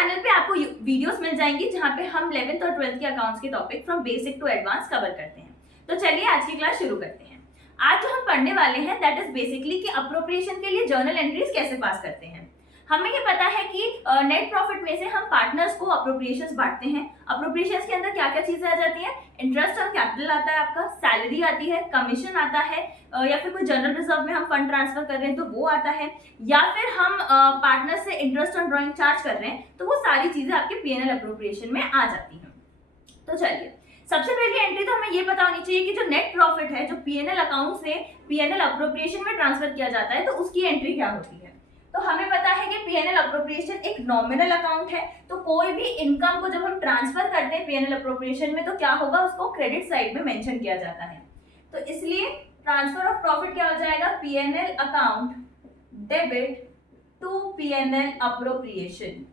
Channel पे आपको videos मिल जाएंगी जहाँ पे हम 11th और 12th के अकाउंट्स के topic from basic to advance cover करते हैं। तो चलिए आज की क्लास शुरू करते हैं। आज जो हम पढ़ने वाले हैं दैट इज बेसिकली कि अप्रोप्रिएशन के लिए जर्नल एंट्रीज कैसे पास करते हैं। हमें ये पता है कि नेट प्रॉफिट में से हम पार्टनर्स को अप्रोप्रिएशंस बांटते हैं। अप्रोप्रिएशंस के अंदर क्या क्या चीजें आ जाती हैं? इंटरेस्ट ऑन कैपिटल आता है, आपका सैलरी आती है, कमीशन आता है, या फिर कोई जनरल रिजर्व में हम फंड ट्रांसफर कर रहे हैं तो वो आता है, या फिर हम पार्टनर से इंटरेस्ट ऑन ड्रॉइंग चार्ज कर रहे हैं तो वो सारी चीजें आपके पीएनएल अप्रोप्रिएशन में आ जाती हैं। तो चलिए सबसे पहली एंट्री तो हमें ये पता होनी चाहिए कि जो नेट प्रॉफिट है जो पीएनएल अकाउंट से पीएनएल अप्रोप्रिएशन में ट्रांसफर किया जाता है तो उसकी एंट्री क्या होती है। तो हमें पता है कि पीएनएल अप्रोप्रिएशन एक नॉमिनल अकाउंट है, तो कोई भी इनकम को जब हम ट्रांसफर करते हैं पीएनएल अप्रोप्रिएशन में तो क्या होगा, उसको क्रेडिट साइड में मेंशन किया जाता है। तो इसलिए ट्रांसफर ऑफ प्रॉफिट क्या हो जाएगा, PNL account debit to PNL appropriation.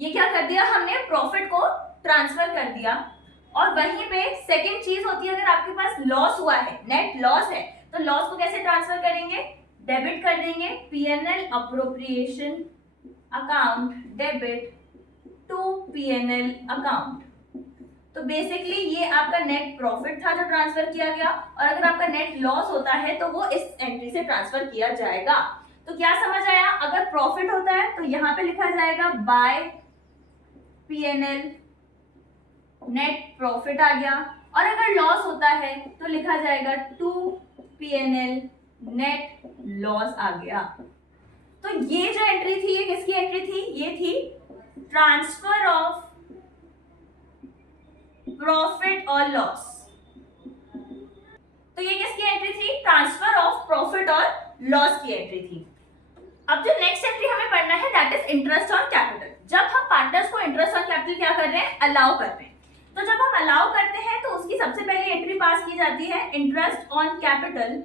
ये क्या कर दिया हमने, प्रॉफिट को ट्रांसफर कर दिया। और वहीं पे सेकंड चीज होती है, अगर आपके पास लॉस हुआ है, नेट लॉस है, तो लॉस को कैसे ट्रांसफर करेंगे, डेबिट कर देंगे PNL appropriation account debit to PNL account. तो बेसिकली ये आपका नेट प्रॉफिट था जो ट्रांसफर किया गया, और अगर आपका नेट लॉस होता है तो वो इस एंट्री से ट्रांसफर किया जाएगा। तो क्या समझ आया, अगर प्रॉफिट होता है तो यहाँ पे लिखा जाएगा बाय पीएनएल नेट प्रॉफिट आ गया, और अगर लॉस होता है तो लिखा जाएगा टू पीएनएल नेट लॉस आ गया। तो ये जो एंट्री थी ये किसकी एंट्री थी, ये थी ट्रांसफर ऑफ प्रॉफिट और लॉस। तो ये किसकी एंट्री थी, ट्रांसफर ऑफ प्रॉफिट और लॉस की एंट्री थी। अब जो नेक्स्ट एंट्री हमें पढ़ना है that is interest on capital. जब हम पार्टनर्स को इंटरेस्ट ऑन कैपिटल क्या कर रहे हैं, अलाउ कर रहे हैं। तो जब हम अलाउ करते हैं तो उसकी सबसे पहले एंट्री पास की जाती है इंटरेस्ट ऑन कैपिटल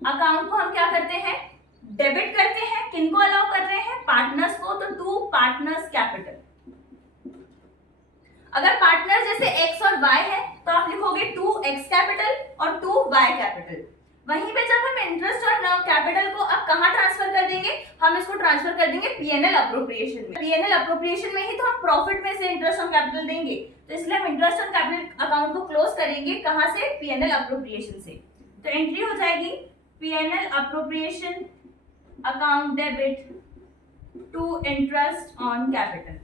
अकाउंट को हम क्या करते हैं, डेबिट करते हैं। किनको अलाउ कर रहे हैं, पार्टनर्स को, तो टू पार्टनर्स कैपिटल। अगर पार्टनर जैसे एक्स और वाई है तो आप लिखोगे टू एक्स कैपिटल और टू वाई कैपिटल। वहीं पे जब हम इंटरेस्ट और कैपिटल को अब कहां ट्रांसफर कर देंगे, हम इसको ट्रांसफर कर देंगे पीएनएल अप्रोप्रिएशन में। पीएनएल अप्रोप्रिएशन में ही तो हम प्रॉफिट में से इंटरेस्ट ऑन कैपिटल देंगे, तो इसलिए हम इंटरेस्ट ऑन कैपिटल अकाउंट को क्लोज करेंगे कहां से, पीएनएल अप्रोप्रिएशन से। तो एंट्री हो जाएगी PNL appropriation account debit to interest on capital.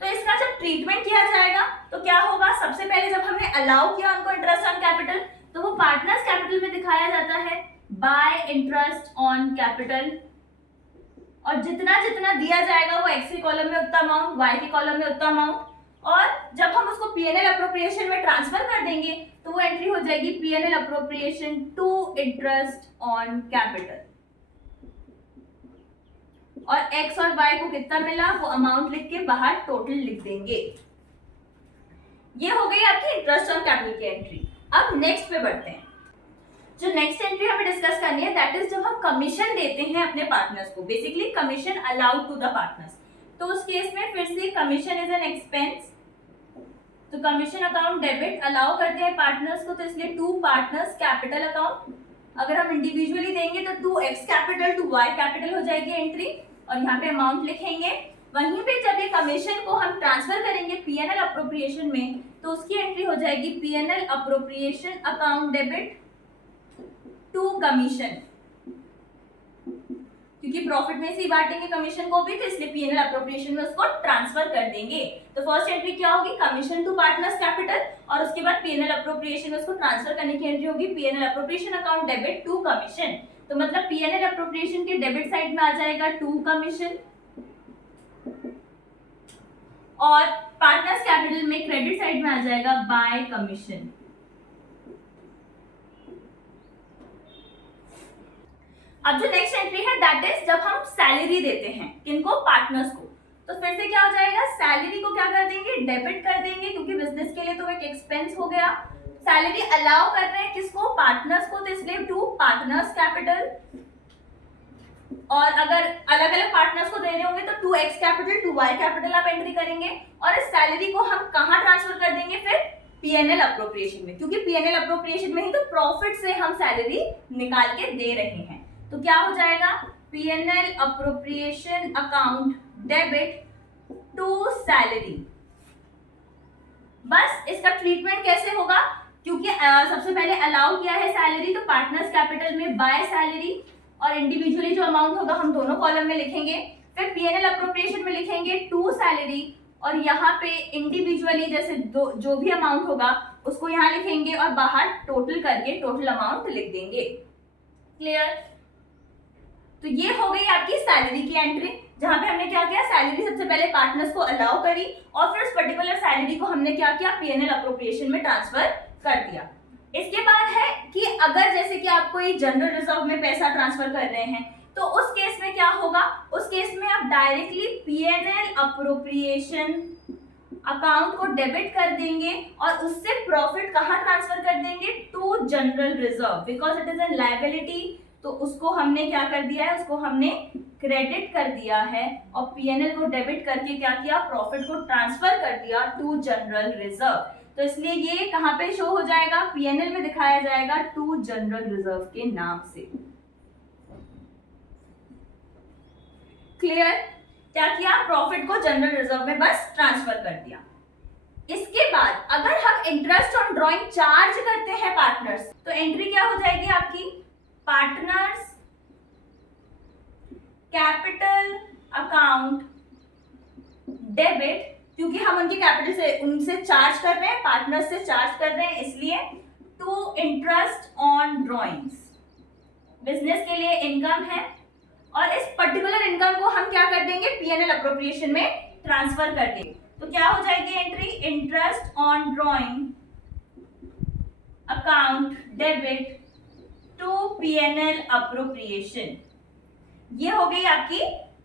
तो इसका जब ट्रीटमेंट किया जाएगा तो क्या होगा, सबसे पहले जब हमने अलाउ किया उनको इंटरेस्ट ऑन कैपिटल तो वो पार्टनर्स कैपिटल में दिखाया जाता है बाय इंटरेस्ट ऑन कैपिटल, और जितना जितना दिया जाएगा वो एक्स के कॉलम में उतना अमाउंट, वाई के कॉलम में उतना अमाउंट, और जब हम उसको पीएनएल अप्रोप्रिएशन में ट्रांसफर कर देंगे तो वो एंट्री हो जाएगी PNL appropriation to interest on capital. और x और y को कितना मिला वो अमाउंट लिख के बाहर टोटल लिख देंगे। ये हो गई आपकी इंटरेस्ट ऑन कैपिटल की एंट्री। अब नेक्स्ट पे बढ़ते हैं। जो नेक्स्ट एंट्री हमें डिस्कस करनी है दैट इज जब हम कमीशन देते हैं अपने पार्टनर्स को, basically commission allowed to the partners. तो उस केस में फिर से कमीशन इज एन एक्सपेंस, तो कमीशन अकाउंट डेबिट अलाउ करते हैं पार्टनर्स को, तो इसलिए टू पार्टनर्स कैपिटल अकाउंट। अगर हम इंडिविजुअली देंगे तो to x capital to Y capital हो जाएगी एंट्री, और यहाँ पे अमाउंट लिखेंगे। वहीं पे जब ये कमीशन को हम ट्रांसफर करेंगे पीएनएल अप्रोप्रिएशन में तो उसकी एंट्री हो जाएगी PNL appropriation account debit to commission, क्योंकि प्रॉफिट में से ही बांटेंगे कमीशन को भी, तो इसलिए पीएनएल अप्रोप्रिएशन में उसको ट्रांसफर कर देंगे। तो फर्स्ट एंट्री क्या होगी, कमीशन टू पार्टनर्स कैपिटल, और उसके बाद पीएनएल अप्रोप्रिएशन में उसको ट्रांसफर करने की एंट्री होगी PNL appropriation account debit to commission. तो मतलब पीएनएल अप्रोप्रिएशन के डेबिट साइड में आ जाएगा टू कमीशन, और पार्टनर्स कैपिटल में क्रेडिट साइड में आ जाएगा बाय कमीशन। अब जो नेक्स्ट एंट्री है दैट इज जब हम सैलरी देते हैं किनको, पार्टनर्स को। तो फिर से क्या हो जाएगा, सैलरी को क्या कर देंगे, डेबिट कर देंगे, क्योंकि बिजनेस के लिए तो एक एक्सपेंस हो गया। सैलरी अलाउ कर रहे हैं किसको, पार्टनर्स को, तो इसलिए टू पार्टनर्स कैपिटल, और अगर अलग अलग पार्टनर्स को दे रहे होंगे तो to x capital to Y capital आप एंट्री करेंगे। और इस सैलरी को हम कहां ट्रांसफर कर देंगे, फिर पीएनएल अप्रोप्रिएशन में, क्योंकि पीएनएल अप्रोप्रिएशन में ही तो प्रॉफिट से हम सैलरी निकाल के दे रहे हैं। तो क्या हो जाएगा, PNL appropriation account debit to salary. बस इसका ट्रीटमेंट कैसे होगा, क्योंकि सबसे पहले अलाउ किया है सैलरी, तो पार्टनर्स कैपिटल में बाय सैलरी और इंडिविजुअली जो अमाउंट होगा हम दोनों कॉलम में लिखेंगे। फिर पीएनएल अप्रोप्रिएशन में लिखेंगे टू सैलरी, और यहाँ पे इंडिविजुअली जैसे जो भी अमाउंट होगा उसको यहाँ लिखेंगे और बाहर टोटल करके टोटल अमाउंट लिख देंगे। क्लियर? तो ये हो गई आपकी सैलरी की एंट्री, जहां पे हमने क्या किया, सैलरी सबसे पहले पार्टनर्स को अलाउ करी और फिर उस पर्टिकुलर सैलरी को हमने क्या किया, पीएनएल अप्रोप्रिएशन में ट्रांसफर कर दिया। इसके बाद है कि अगर जैसे कि आपको ये जनरल रिजर्व में पैसा ट्रांसफर कर रहे हैं, तो उस केस में क्या होगा, उस केस में आप डायरेक्टली पीएनएल अप्रोप्रिएशन अकाउंट को डेबिट कर देंगे और उससे प्रॉफिट कहां ट्रांसफर कर देंगे, to general reserve, because it is an liability. तो उसको हमने क्या कर दिया है, उसको हमने क्रेडिट कर दिया है और पीएनएल को डेबिट करके क्या किया, प्रॉफिट को ट्रांसफर कर दिया टू जनरल रिजर्व। तो इसलिए ये कहां पे शो हो जाएगा, पीएनएल में दिखाया जाएगा टू जनरल रिजर्व के नाम से। क्लियर? क्या किया, प्रॉफिट को जनरल रिजर्व में बस ट्रांसफर कर दिया। इसके बाद अगर हम इंटरेस्ट ऑन ड्रॉइंग चार्ज करते हैं पार्टनर्स, तो एंट्री क्या हो जाएगी आपकी, पार्टनर्स कैपिटल अकाउंट डेबिट, क्योंकि हम उनके कैपिटल से उनसे चार्ज कर रहे हैं, पार्टनर्स से चार्ज कर रहे हैं, इसलिए to interest on drawings. Business के लिए इनकम है और इस पर्टिकुलर इनकम को हम क्या कर देंगे, पीएनएल अप्रोप्रिएशन में ट्रांसफर कर देंगे। तो क्या हो जाएगी entry, interest on drawing account debit to PNL appropriation. ये हो गई आपकी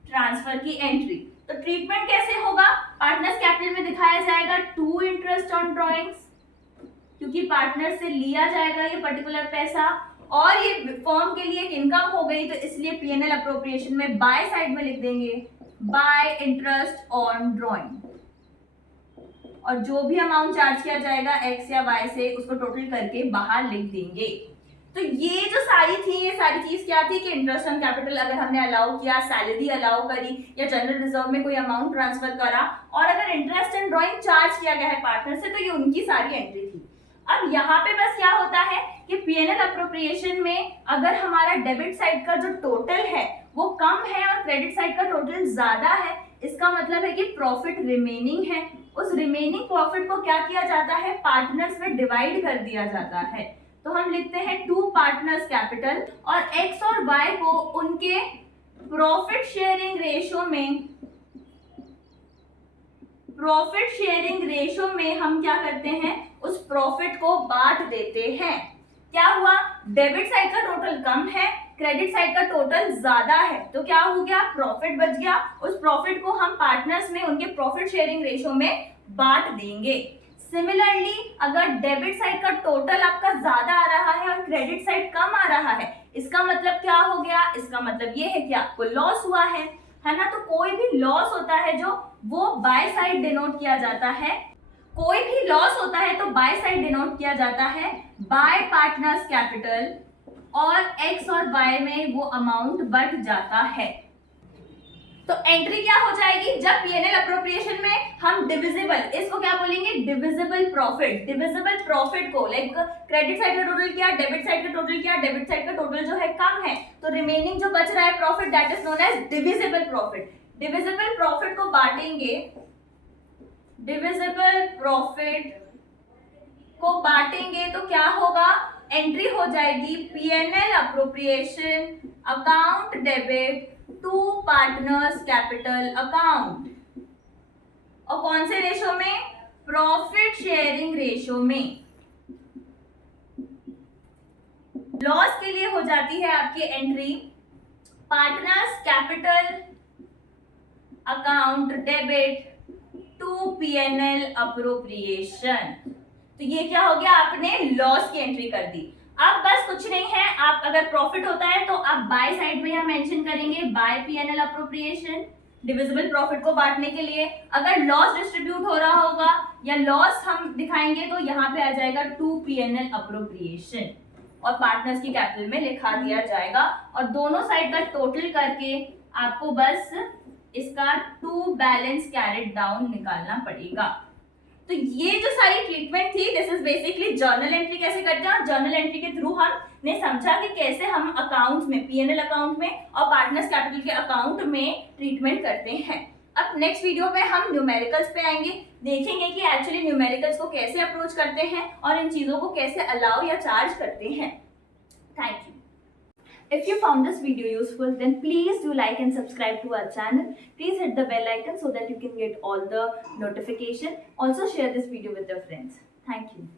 ट्रांसफर की एंट्री। तो ट्रीटमेंट कैसे होगा, पार्टनर्स कैपिटल में दिखाया जाएगा टू इंटरेस्ट ऑन ड्रॉइंग्स, क्योंकि पार्टनर से लिया जाएगा ये पर्टिकुलर पैसा और ये फर्म के लिए एक इनकम हो गई, तो इसलिए पीएनएल अप्रोप्रिएशन में बाय साइड में लिख देंगे बाय इंटरेस्ट ऑन ड्रॉइंग, और जो भी अमाउंट चार्ज किया जाएगा एक्स या वाई से उसको टोटल करके बाहर लिख देंगे। तो ये जो सारी थी, ये सारी चीज क्या थी कि इंटरेस्ट ऑन कैपिटल अगर हमने अलाउ किया, सैलरी अलाउ करी या जनरल रिजर्व में कोई अमाउंट ट्रांसफर करा, और अगर इंटरेस्ट एंड ड्रॉइंग चार्ज किया गया है पार्टनर से, तो ये उनकी सारी एंट्री थी। अब यहाँ पे बस क्या होता है कि पीएनएल अप्रोप्रिएशन में अगर हमारा डेबिट साइड का जो टोटल है वो कम है और क्रेडिट साइड का टोटल ज्यादा है, इसका मतलब है कि प्रॉफिट रिमेनिंग है। उस रिमेनिंग प्रॉफिट को क्या किया जाता है, पार्टनर्स में डिवाइड कर दिया जाता है। तो हम लिखते हैं टू पार्टनर्स कैपिटल और एक्स और वाई को उनके प्रॉफिट शेयरिंग रेशो में हम क्या करते हैं, उस प्रॉफिट को बांट देते हैं। क्या हुआ, डेबिट साइड का टोटल कम है, क्रेडिट साइड का टोटल ज्यादा है, तो क्या हो गया, प्रॉफिट बच गया। उस प्रॉफिट को हम पार्टनर्स में उनके प्रॉफिट शेयरिंग रेशो में बांट देंगे। सिमिलरली अगर डेबिट साइड का टोटल आपका ज्यादा आ रहा है और क्रेडिट साइड कम आ रहा है, इसका मतलब क्या हो गया, इसका मतलब ये है कि आपको लॉस हुआ है ना। तो कोई भी लॉस होता है जो वो बाय साइड डिनोट किया जाता है, कोई भी लॉस होता है तो बाय साइड डिनोट किया जाता है बाय पार्टनर्स कैपिटल, और एक्स और वाई में वो अमाउंट बट जाता है। तो एंट्री क्या हो जाएगी, जब पीएनएल अप्रोप्रिएशन में हम डिविजिबल, इसको क्या बोलेंगे, डिविजिबल प्रॉफिट। डिविजिबल प्रॉफिट को लाइक क्रेडिट साइड का टोटल किया, डेबिट साइड का टोटल किया, डेबिट साइड का टोटल जो है कम है, तो रिमेनिंग जो बच रहा है profit, that is known as divisible profit. Divisible profit को बांटेंगे, डिविजिबल प्रॉफिट को बांटेंगे तो क्या होगा, एंट्री हो जाएगी PNL appropriation account debit to partners capital account, और कौन से रेशो में, प्रॉफिट शेयरिंग रेशो में। लॉस के लिए हो जाती है आपकी entry partners capital account debit to PNL appropriation. तो ये क्या हो गया, आपने लॉस की एंट्री कर दी। अब बस कुछ नहीं है, आप अगर प्रॉफिट होता है तो आप बाय साइड में यहां मेंशन करेंगे by PNL appropriation, divisible profit को बांटने के लिए। अगर लॉस डिस्ट्रीब्यूट हो रहा होगा या लॉस हम दिखाएंगे तो यहाँ पे आ जाएगा टू P&L अप्रोप्रिएशन और पार्टनर्स की कैपिटल में लिखा दिया जाएगा और दोनों साइड का टोटल करके आपको बस इसका टू बैलेंस कैरिड डाउन निकालना पड़ेगा। तो ये जो सारी ट्रीटमेंट थी this is basically journal entry कैसे करते हैं और जर्नल एंट्री के थ्रू हमने समझा कि कैसे हम अकाउंट्स में P&L अकाउंट में और पार्टनर्स कैपिटल के अकाउंट में ट्रीटमेंट करते हैं। अब नेक्स्ट वीडियो में हम न्यूमेरिकल्स पे आएंगे, देखेंगे कि एक्चुअली न्यूमेरिकल्स को कैसे अप्रोच करते हैं और इन चीजों को कैसे अलाउ या चार्ज करते हैं। Thank you. If you found this video useful, then please do like and subscribe to our channel. Please hit the bell icon so that you can get all the notification. Also share this video with your friends. Thank you.